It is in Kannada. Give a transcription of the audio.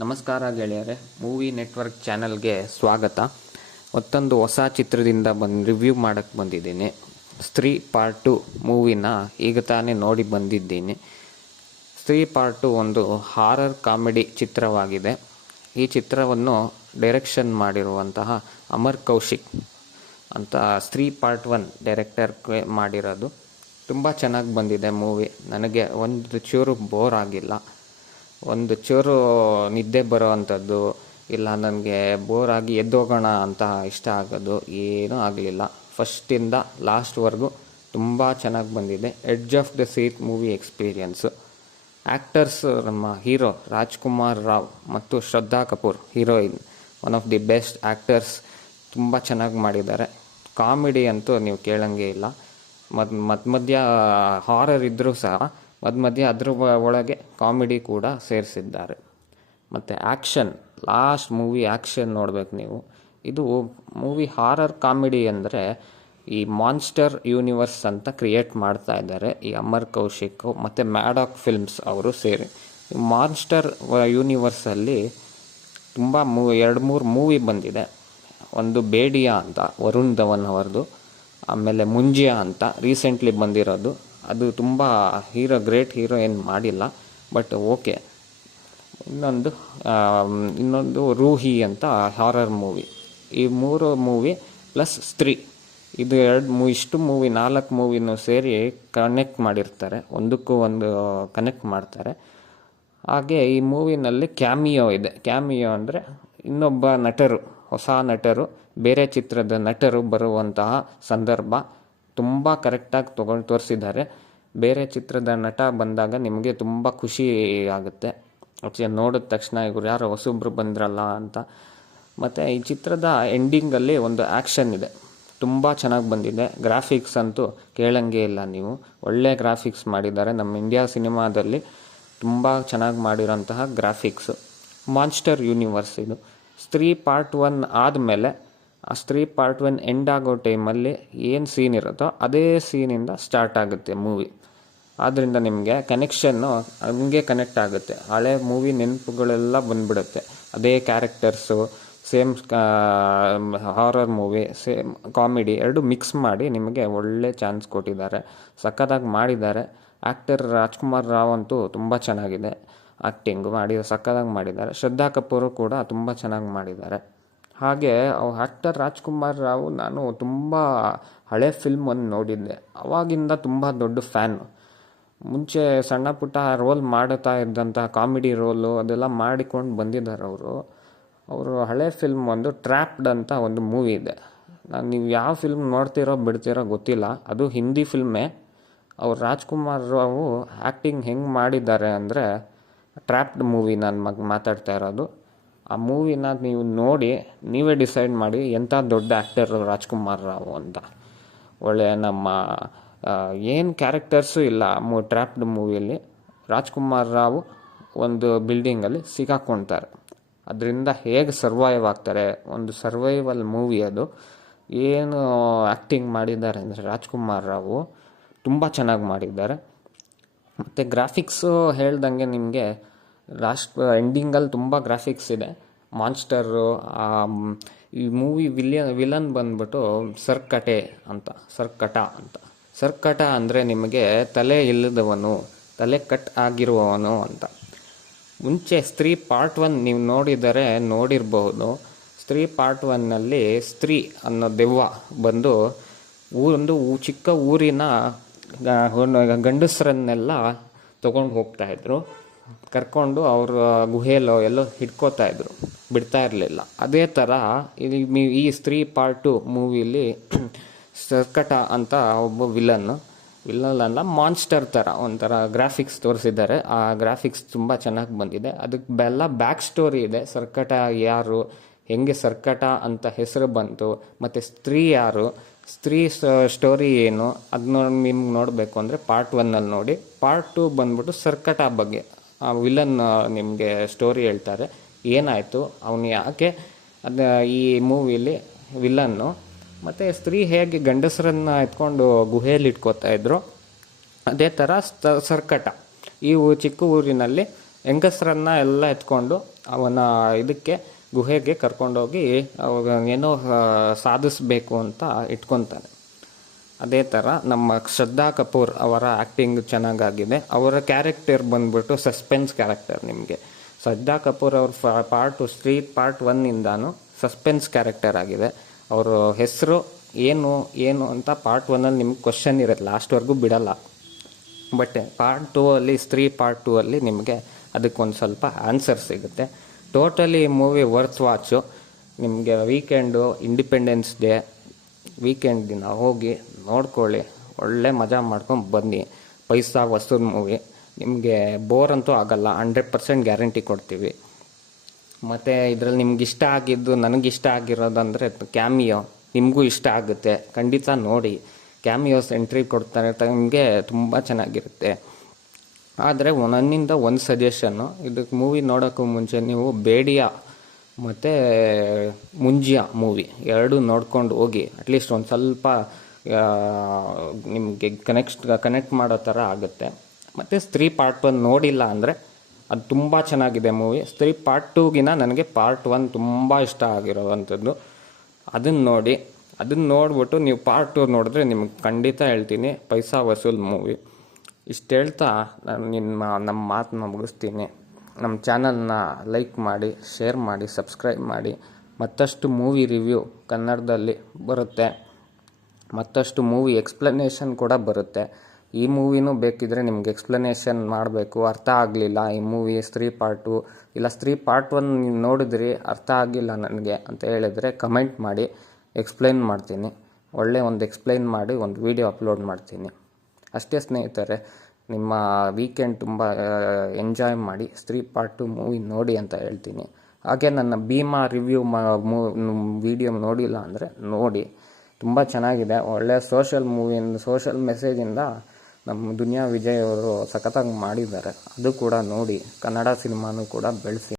ನಮಸ್ಕಾರ ಗೆಳೆಯರೆ, ಮೂವಿ ನೆಟ್ವರ್ಕ್ ಚಾನಲ್ಗೆ ಸ್ವಾಗತ. ಮತ್ತೊಂದು ಹೊಸ ಚಿತ್ರದಿಂದ ರಿವ್ಯೂ ಮಾಡೋಕ್ಕೆ ಬಂದಿದ್ದೀನಿ. ಸ್ತ್ರೀ ಪಾರ್ಟ್ 2 ಮೂವಿನ ಈಗ ತಾನೇ ನೋಡಿ ಬಂದಿದ್ದೀನಿ. ಸ್ತ್ರೀ ಪಾರ್ಟ್ 2 ಒಂದು ಹಾರರ್ ಕಾಮಿಡಿ ಚಿತ್ರವಾಗಿದೆ. ಈ ಚಿತ್ರವನ್ನು ಡೈರೆಕ್ಷನ್ ಮಾಡಿರುವಂತಹ ಅಮರ್ ಕೌಶಿಕ್ ಅಂತ ಸ್ತ್ರೀ ಪಾರ್ಟ್ 1 ಡೈರೆಕ್ಟರ್ ಮಾಡಿರೋದು. ತುಂಬ ಚೆನ್ನಾಗಿ ಬಂದಿದೆ ಮೂವಿ. ನನಗೆ ಒಂದು ಚೂರು ಬೋರ್ ಆಗಿಲ್ಲ, ಒಂದು ಚೂರು ನಿದ್ದೆ ಬರೋ ಅಂಥದ್ದು ಇಲ್ಲ, ನನಗೆ ಬೋರ್ ಆಗಿ ಎದ್ದೋಗೋಣ ಅಂತ ಇಷ್ಟ ಆಗೋದು ಏನೂ ಆಗಲಿಲ್ಲ. ಫಸ್ಟಿಂದ ಲಾಸ್ಟ್ವರೆಗೂ ತುಂಬ ಚೆನ್ನಾಗಿ ಬಂದಿದೆ. Edge of the seat movie experience. Actors ನಮ್ಮ ಹೀರೋ ರಾಜ್ಕುಮಾರ್ ರಾವ್ ಮತ್ತು Shraddha Kapoor heroine, one of the best actors. ತುಂಬ ಚೆನ್ನಾಗಿ ಮಾಡಿದ್ದಾರೆ. ಕಾಮಿಡಿ ಅಂತೂ ನೀವು ಕೇಳೋಂಗೆ ಇಲ್ಲ. ಮಧ್ಯ ಹಾರರ್ ಇದ್ದರೂ ಸಹ ಮಧ್ಯ ಅದ್ರ ಒಳಗೆ ಕಾಮಿಡಿ ಕೂಡ ಸೇರಿಸಿದ್ದಾರೆ. ಮತ್ತು ಆ್ಯಕ್ಷನ್, ಲಾಸ್ಟ್ ಮೂವಿ ಆ್ಯಕ್ಷನ್ ನೋಡಬೇಕು ನೀವು. ಇದು ಮೂವಿ ಹಾರರ್ ಕಾಮಿಡಿ ಅಂದರೆ ಈ ಮಾನ್ಸ್ಟರ್ ಯೂನಿವರ್ಸ್ ಅಂತ ಕ್ರಿಯೇಟ್ ಮಾಡ್ತಾ ಇದ್ದಾರೆ ಈ ಅಮರ್ ಕೌಶಿಕ್ ಮತ್ತು ಮ್ಯಾಡಾಕ್ ಫಿಲ್ಮ್ಸ್ ಅವರು ಸೇರಿ. ಮಾನ್ಸ್ಟರ್ ಯೂನಿವರ್ಸಲ್ಲಿ ತುಂಬ 2-3 ಮೂವಿ ಬಂದಿದೆ. ಒಂದು ಬೇಡಿಯಾ ಅಂತ ವರುಣ್ ಧವನ್ ಅವರದು, ಆಮೇಲೆ ಮುಂಜಿಯಾ ಅಂತ ರೀಸೆಂಟ್ಲಿ ಬಂದಿರೋದು. ಅದು ತುಂಬ ಗ್ರೇಟ್ ಹೀರೋ ಏನು ಮಾಡಿಲ್ಲ, ಬಟ್ ಓಕೆ. ಇನ್ನೊಂದು ರೂಹಿ ಅಂತ ಹಾರರ್ ಮೂವಿ. ಈ 3 ಮೂವಿ ಪ್ಲಸ್ ಸ್ತ್ರೀ, ಇದು ಇಷ್ಟು ಮೂವಿ 4 ಮೂವಿನೂ ಸೇರಿ ಕನೆಕ್ಟ್ ಮಾಡಿರ್ತಾರೆ, ಒಂದಕ್ಕೂ ಒಂದು ಕನೆಕ್ಟ್ ಮಾಡ್ತಾರೆ. ಹಾಗೆ ಈ ಮೂವಿನಲ್ಲಿ ಕ್ಯಾಮಿಯೋ ಇದೆ. ಕ್ಯಾಮಿಯೋ ಅಂದರೆ ಇನ್ನೊಬ್ಬ ನಟರು, ಹೊಸ ನಟರು, ಬೇರೆ ಚಿತ್ರದ ನಟರು ಬರುವಂತಹ ಸಂದರ್ಭ ತುಂಬ ಕರೆಕ್ಟಾಗಿ ತೋರಿಸಿದ್ದಾರೆ. ಬೇರೆ ಚಿತ್ರದ ನಟ ಬಂದಾಗ ನಿಮಗೆ ತುಂಬ ಖುಷಿ ಆಗುತ್ತೆ ನೋಡಿದ ತಕ್ಷಣ, ಇವರು ಯಾರೋ ಹೊಸಬ್ರು ಬಂದ್ರಲ್ಲ ಅಂತ. ಮತ್ತು ಈ ಚಿತ್ರದ ಎಂಡಿಂಗಲ್ಲಿ ಒಂದು ಆ್ಯಕ್ಷನ್ ಇದೆ, ತುಂಬ ಚೆನ್ನಾಗಿ ಬಂದಿದೆ. ಗ್ರಾಫಿಕ್ಸ್ ಅಂತೂ ಕೇಳಂಗೆ ಇಲ್ಲ ನೀವು. ಒಳ್ಳೆ ಗ್ರಾಫಿಕ್ಸ್ ಮಾಡಿದ್ದಾರೆ. ನಮ್ಮ ಇಂಡಿಯಾ ಸಿನಿಮಾದಲ್ಲಿ ತುಂಬ ಚೆನ್ನಾಗಿ ಮಾಡಿರೋಂತಹ ಗ್ರಾಫಿಕ್ಸು. ಮಾನ್ಸ್ಟರ್ ಯೂನಿವರ್ಸ್ ಇದು. ಸ್ತ್ರೀ ಪಾರ್ಟ್ 1 ಆದಮೇಲೆ ಆ ಸ್ತ್ರೀ ಪಾರ್ಟ್ 1 ಎಂಡ್ ಆಗೋ ಟೈಮಲ್ಲಿ ಏನು ಸೀನ್ ಇರುತ್ತೋ ಅದೇ ಸೀನಿಂದ ಸ್ಟಾರ್ಟ್ ಆಗುತ್ತೆ ಮೂವಿ. ಆದ್ದರಿಂದ ನಿಮಗೆ ಕನೆಕ್ಷನ್ನು ಹಂಗೆ ಕನೆಕ್ಟ್ ಆಗುತ್ತೆ. ಹಳೆ ಮೂವಿ ನೆನಪುಗಳೆಲ್ಲ ಬಂದ್ಬಿಡುತ್ತೆ. ಅದೇ characters, same horror movie, same comedy, ಎರಡು ಮಿಕ್ಸ್ ಮಾಡಿ ನಿಮಗೆ ಒಳ್ಳೆ ಚಾನ್ಸ್ ಕೊಟ್ಟಿದ್ದಾರೆ. ಸಖತ್ತಾಗಿ ಮಾಡಿದ್ದಾರೆ. ಆ್ಯಕ್ಟರ್ ರಾಜ್ಕುಮಾರ್ ರಾವ್ ಅಂತೂ ತುಂಬ ಚೆನ್ನಾಗಿದೆ, ಆ್ಯಕ್ಟಿಂಗು ಸಖತ್ತಾಗಿ ಮಾಡಿದ್ದಾರೆ. ಶ್ರದ್ಧಾ ಕಪೂರು ಕೂಡ ತುಂಬ ಚೆನ್ನಾಗಿ ಮಾಡಿದ್ದಾರೆ. ಹಾಗೆ ಆ್ಯಕ್ಟರ್ ರಾಜ್ಕುಮಾರ್ ರಾವ್ ನಾನು ತುಂಬ ಹಳೆ ಫಿಲ್ಮ್ ಒಂದು ನೋಡಿದ್ದೆ, ಅವಾಗಿಂದ ತುಂಬ ದೊಡ್ಡ ಫ್ಯಾನು. ಮುಂಚೆ ಸಣ್ಣ ಪುಟ್ಟ ರೋಲ್ ಮಾಡುತ್ತಾ ಇದ್ದಂಥ ಕಾಮಿಡಿ ರೋಲು ಅದೆಲ್ಲ ಮಾಡಿಕೊಂಡು ಬಂದಿದ್ದಾರೆ ಅವರು ಹಳೆ ಫಿಲ್ಮ್ ಒಂದು ಟ್ರ್ಯಾಪ್ಡ್ ಅಂತ ಒಂದು ಮೂವಿ ಇದೆ. ನೀವು ಯಾವ ಫಿಲ್ಮ್ ನೋಡ್ತಿರೋ ಬಿಡ್ತಿರೋ ಗೊತ್ತಿಲ್ಲ, ಅದು ಹಿಂದಿ ಫಿಲ್ಮೇ. ಅವ್ರು ರಾಜ್ಕುಮಾರ್ ರಾವ್ ಆ್ಯಕ್ಟಿಂಗ್ ಹೆಂಗೆ ಮಾಡಿದ್ದಾರೆ ಅಂದರೆ, ಟ್ರ್ಯಾಪ್ಡ್ ಮೂವಿ ನಾನು ಮಾತಾಡ್ತಾ ಇರೋದು. ಆ ಮೂವಿನ ನೀವು ನೋಡಿ ನೀವೇ ಡಿಸೈಡ್ ಮಾಡಿ ಎಂಥ ದೊಡ್ಡ ಆ್ಯಕ್ಟರ್ ರಾಜ್ಕುಮಾರ್ ರಾವ್ ಅಂತ. ಒಳ್ಳೆಯ ನಮ್ಮ ಏನು ಕ್ಯಾರೆಕ್ಟರ್ಸು ಇಲ್ಲ ಟ್ರ್ಯಾಪ್ಡ್ ಮೂವಿಯಲ್ಲಿ. ರಾಜ್ಕುಮಾರ್ ರಾವ್ ಒಂದು ಬಿಲ್ಡಿಂಗಲ್ಲಿ ಸಿಕ್ಕಾಕೊಳ್ತಾರೆ, ಅದರಿಂದ ಹೇಗೆ ಸರ್ವೈವ್ ಆಗ್ತಾರೆ, ಒಂದು ಸರ್ವೈವಲ್ ಮೂವಿ ಅದು. ಏನು ಆ್ಯಕ್ಟಿಂಗ್ ಮಾಡಿದ್ದಾರೆ ಅಂದರೆ ರಾಜ್ಕುಮಾರ್ ರಾವ್ ತುಂಬ ಚೆನ್ನಾಗಿ ಮಾಡಿದ್ದಾರೆ. ಮತ್ತು ಗ್ರಾಫಿಕ್ಸು ಹೇಳ್ದಂಗೆ ನಿಮಗೆ ಲಾಸ್ಟ್ ಎಂಡಿಂಗಲ್ಲಿ ತುಂಬ ಗ್ರಾಫಿಕ್ಸ್ ಇದೆ. ಮಾನ್ಸ್ಟರು, ಈ ಮೂವಿ ವಿಲನ್ ಬಂದ್ಬಿಟ್ಟು ಸರ್ಕಟ ಅಂತ. ಸರ್ಕಟ ಅಂದರೆ ನಿಮಗೆ ತಲೆ ಇಲ್ಲದವನು, ತಲೆ ಕಟ್ ಆಗಿರುವವನು ಅಂತ. ಮುಂಚೆ ಸ್ತ್ರೀ ಪಾರ್ಟ್ 1 ನೀವು ನೋಡಿರಬಹುದು. ಸ್ತ್ರೀ ಪಾರ್ಟ್ 1ನಲ್ಲಿ ಸ್ತ್ರೀ ಅನ್ನೋ ದೆವ್ವ ಬಂದು ಒಂದು ಚಿಕ್ಕ ಊರಿನ ಗಂಡಸರನ್ನೆಲ್ಲ ತೊಗೊಂಡು ಹೋಗ್ತಾಯಿದ್ರು, ಕರ್ಕೊಂಡು ಅವ್ರ ಗುಹೆಯಲ್ಲೋ ಎಲ್ಲೋ ಹಿಡ್ಕೋತಾಯಿದ್ರು, ಬಿಡ್ತಾ ಇರಲಿಲ್ಲ. ಅದೇ ಥರ ಈ ಸ್ತ್ರೀ ಪಾರ್ಟ್ 2 ಮೂವಿಲಿ ಸರ್ಕಟ ಅಂತ ಒಬ್ಬ ವಿಲ್ಲಲ್ಲ ಮಾನ್ಸ್ಟರ್ ಥರ ಒಂಥರ ಗ್ರಾಫಿಕ್ಸ್ ತೋರಿಸಿದ್ದಾರೆ. ಆ ಗ್ರಾಫಿಕ್ಸ್ ತುಂಬ ಚೆನ್ನಾಗಿ ಬಂದಿದೆ. ಅದಕ್ಕೆ ಬ್ಯಾಕ್ ಸ್ಟೋರಿ ಇದೆ. ಸರ್ಕಟ ಯಾರು, ಹೆಂಗೆ ಸರ್ಕಟ ಅಂತ ಹೆಸರು ಬಂತು, ಮತ್ತು ಸ್ತ್ರೀ ಯಾರು, ಸ್ತ್ರೀ ಸ್ಟೋರಿ ಏನು, ಅದನ್ನ ನಿಮ್ಗೆ ನೋಡಬೇಕು ಅಂದರೆ ಪಾರ್ಟ್ 1ನಲ್ಲಿ ನೋಡಿ. ಪಾರ್ಟ್ 2 ಬಂದ್ಬಿಟ್ಟು ಸರ್ಕಟ ಬಗ್ಗೆ ಆ ವಿಲನ್ ನಿಮಗೆ ಸ್ಟೋರಿ ಹೇಳ್ತಾರೆ, ಏನಾಯಿತು, ಅವನು ಯಾಕೆ ಈ ಮೂವಿಲಿ ವಿಲನ್ನು, ಮತ್ತು ಸ್ತ್ರೀ ಹೇಗೆ ಗಂಡಸರನ್ನು ಎತ್ಕೊಂಡು ಗುಹೆಯಲ್ಲಿ ಇಟ್ಕೋತಾ ಇದ್ರು, ಅದೇ ಥರ ಸರ್ಕಟ ಈ ಚಿಕ್ಕ ಊರಿನಲ್ಲಿ ಹೆಂಗಸರನ್ನ ಎಲ್ಲ ಎತ್ಕೊಂಡು ಅವನ ಇದಕ್ಕೆ ಗುಹೆಗೆ ಕರ್ಕೊಂಡೋಗಿ ಅವಾಗ ಏನೋ ಸಾಧಿಸ್ಬೇಕು ಅಂತ ಇಟ್ಕೊತಾನೆ. ಅದೇ ಥರ ನಮ್ಮ ಶ್ರದ್ಧಾ ಕಪೂರ್ ಅವರ ಆ್ಯಕ್ಟಿಂಗ್ ಚೆನ್ನಾಗಾಗಿದೆ. ಅವರ ಕ್ಯಾರೆಕ್ಟರ್ ಬಂದ್ಬಿಟ್ಟು ಸಸ್ಪೆನ್ಸ್ ಕ್ಯಾರೆಕ್ಟರ್. ನಿಮಗೆ ಶ್ರದ್ಧಾ ಕಪೂರ್ ಅವ್ರ ಪಾರ್ಟ್ 1 ಸಸ್ಪೆನ್ಸ್ ಕ್ಯಾರೆಕ್ಟರ್ ಆಗಿದೆ. ಅವ್ರ ಹೆಸರು ಏನು ಅಂತ ಪಾರ್ಟ್ 1 ನಿಮ್ಗೆ ಕ್ವಶನ್ ಇರುತ್ತೆ, ಲಾಸ್ಟ್ವರೆಗೂ ಬಿಡಲ್ಲ. ಬಟ್ ಪಾರ್ಟ್ 2 ಪಾರ್ಟ್ 2 ನಿಮಗೆ ಅದಕ್ಕೊಂದು ಸ್ವಲ್ಪ ಆನ್ಸರ್ ಸಿಗುತ್ತೆ. Totally movie worth watch. ನಿಮಗೆ ವೀಕೆಂಡು, ಇಂಡಿಪೆಂಡೆನ್ಸ್ ಡೇ ವೀಕೆಂಡ್ ದಿನ ಹೋಗಿ ನೋಡ್ಕೊಳ್ಳಿ, ಒಳ್ಳೆ ಮಜಾ ಮಾಡ್ಕೊಂಡು ಬನ್ನಿ. ಪೈಸಾ ವಸೂಲ್ ಮೂವಿ, ನಿಮಗೆ ಬೋರ್ ಅಂತೂ ಆಗಲ್ಲ, 100% ಗ್ಯಾರಂಟಿ ಕೊಡ್ತೀವಿ. ಮತ್ತು ಇದರಲ್ಲಿ ನಿಮ್ಗೆ ಇಷ್ಟ ಆಗಿದ್ದು, ನನಗಿಷ್ಟ ಆಗಿರೋದಂದರೆ ಕ್ಯಾಮಿಯೋ. ನಿಮಗೂ ಇಷ್ಟ ಆಗುತ್ತೆ, ಖಂಡಿತ ನೋಡಿ. ಕ್ಯಾಮಿಯೋಸ್ ಎಂಟ್ರಿ ಕೊಡ್ತಾರೆ, ನಿಮಗೆ ತುಂಬ ಚೆನ್ನಾಗಿರುತ್ತೆ. ಆದರೆ ನನ್ನಿಂದ ಒಂದು ಸಜೆಷನ್ನು, ಇದಕ್ಕೆ ಮೂವಿ ನೋಡೋಕ್ಕೂ ಮುಂಚೆ ನೀವು ಬೇಡಿಯಾ ಮತ್ತು ಮುಂಜಿಯಾ ಮೂವಿ 2 ನೋಡ್ಕೊಂಡು ಹೋಗಿ. ಅಟ್ಲೀಸ್ಟ್ ಒಂದು ಸ್ವಲ್ಪ ನಿಮಗೆ ಕನೆಕ್ಟ್ ಮಾಡೋ ಥರ ಆಗುತ್ತೆ. ಮತ್ತು ಸ್ತ್ರೀ ಪಾರ್ಟ್ 1 ನೋಡಿಲ್ಲ ಅಂದರೆ ಅದು ತುಂಬ ಚೆನ್ನಾಗಿದೆ ಮೂವಿ. ಸ್ತ್ರೀ ಪಾರ್ಟ್ 2ಗಿನ ನನಗೆ ಪಾರ್ಟ್ 1 ತುಂಬ ಇಷ್ಟ ಆಗಿರೋವಂಥದ್ದು. ಅದನ್ನು ನೋಡಿ, ಅದನ್ನು ನೋಡ್ಬಿಟ್ಟು ನೀವು ಪಾರ್ಟ್ 2 ನೋಡಿದ್ರೆ ನಿಮ್ಗೆ ಖಂಡಿತ ಹೇಳ್ತೀನಿ ಪೈಸಾ ವಸೂಲ್ ಮೂವಿ. ಇಷ್ಟು ಹೇಳ್ತಾ ನಮ್ಮ ಮಾತನ್ನ ಮುಗಿಸ್ತೀನಿ. ನಮ್ಮ ಚಾನಲ್ನ ಲೈಕ್ ಮಾಡಿ, ಶೇರ್ ಮಾಡಿ, ಸಬ್ಸ್ಕ್ರೈಬ್ ಮಾಡಿ. ಮತ್ತಷ್ಟು ಮೂವಿ ರಿವ್ಯೂ ಕನ್ನಡದಲ್ಲಿ ಬರುತ್ತೆ, ಮತ್ತಷ್ಟು ಮೂವಿ ಎಕ್ಸ್ಪ್ಲನೇಷನ್ ಕೂಡ ಬರುತ್ತೆ. ಈ ಮೂವಿನೂ ಬೇಕಿದ್ರೆ ನಿಮ್ಗೆ ಎಕ್ಸ್ಪ್ಲನೇಷನ್ ಮಾಡಬೇಕು, ಅರ್ಥ ಆಗಲಿಲ್ಲ ಈ ಮೂವಿ ಸ್ತ್ರೀ ಪಾರ್ಟು, ಇಲ್ಲ ಸ್ತ್ರೀ ಪಾರ್ಟ್ 1 ನೀವು ನೋಡಿದ್ರಿ ಅರ್ಥ ಆಗಿಲ್ಲ ನನಗೆ ಅಂತ ಹೇಳಿದರೆ ಕಮೆಂಟ್ ಮಾಡಿ, ಎಕ್ಸ್ಪ್ಲೈನ್ ಮಾಡ್ತೀನಿ. ಒಳ್ಳೆ ಒಂದು ಎಕ್ಸ್ಪ್ಲೈನ್ ಮಾಡಿ ಒಂದು ವಿಡಿಯೋ ಅಪ್ಲೋಡ್ ಮಾಡ್ತೀನಿ. ಅಷ್ಟೇ ಸ್ನೇಹಿತರೆ, ನಿಮ್ಮ ವೀಕೆಂಡ್ ತುಂಬ ಎಂಜಾಯ್ ಮಾಡಿ ಸ್ತ್ರೀ ಪಾರ್ಟ್ 2 ಮೂವಿ ನೋಡಿ ಅಂತ ಹೇಳ್ತೀನಿ. ಹಾಗೆ ನನ್ನ ಭೀಮಾ ರಿವ್ಯೂ ವಿಡಿಯೋ ನೋಡಿಲ್ಲ ಅಂದರೆ ನೋಡಿ, ತುಂಬ ಚೆನ್ನಾಗಿದೆ. ಒಳ್ಳೆಯ ಸೋಷಲ್ ಮೆಸೇಜಿಂದ ನಮ್ಮ ದುನಿಯಾ ವಿಜಯ್ ಅವರು ಸಖತ್ತಾಗಿ ಮಾಡಿದ್ದಾರೆ. ಅದು ಕೂಡ ನೋಡಿ, ಕನ್ನಡ ಸಿನಿಮಾನೂ ಕೂಡ ಬೆಳೆಸಿ.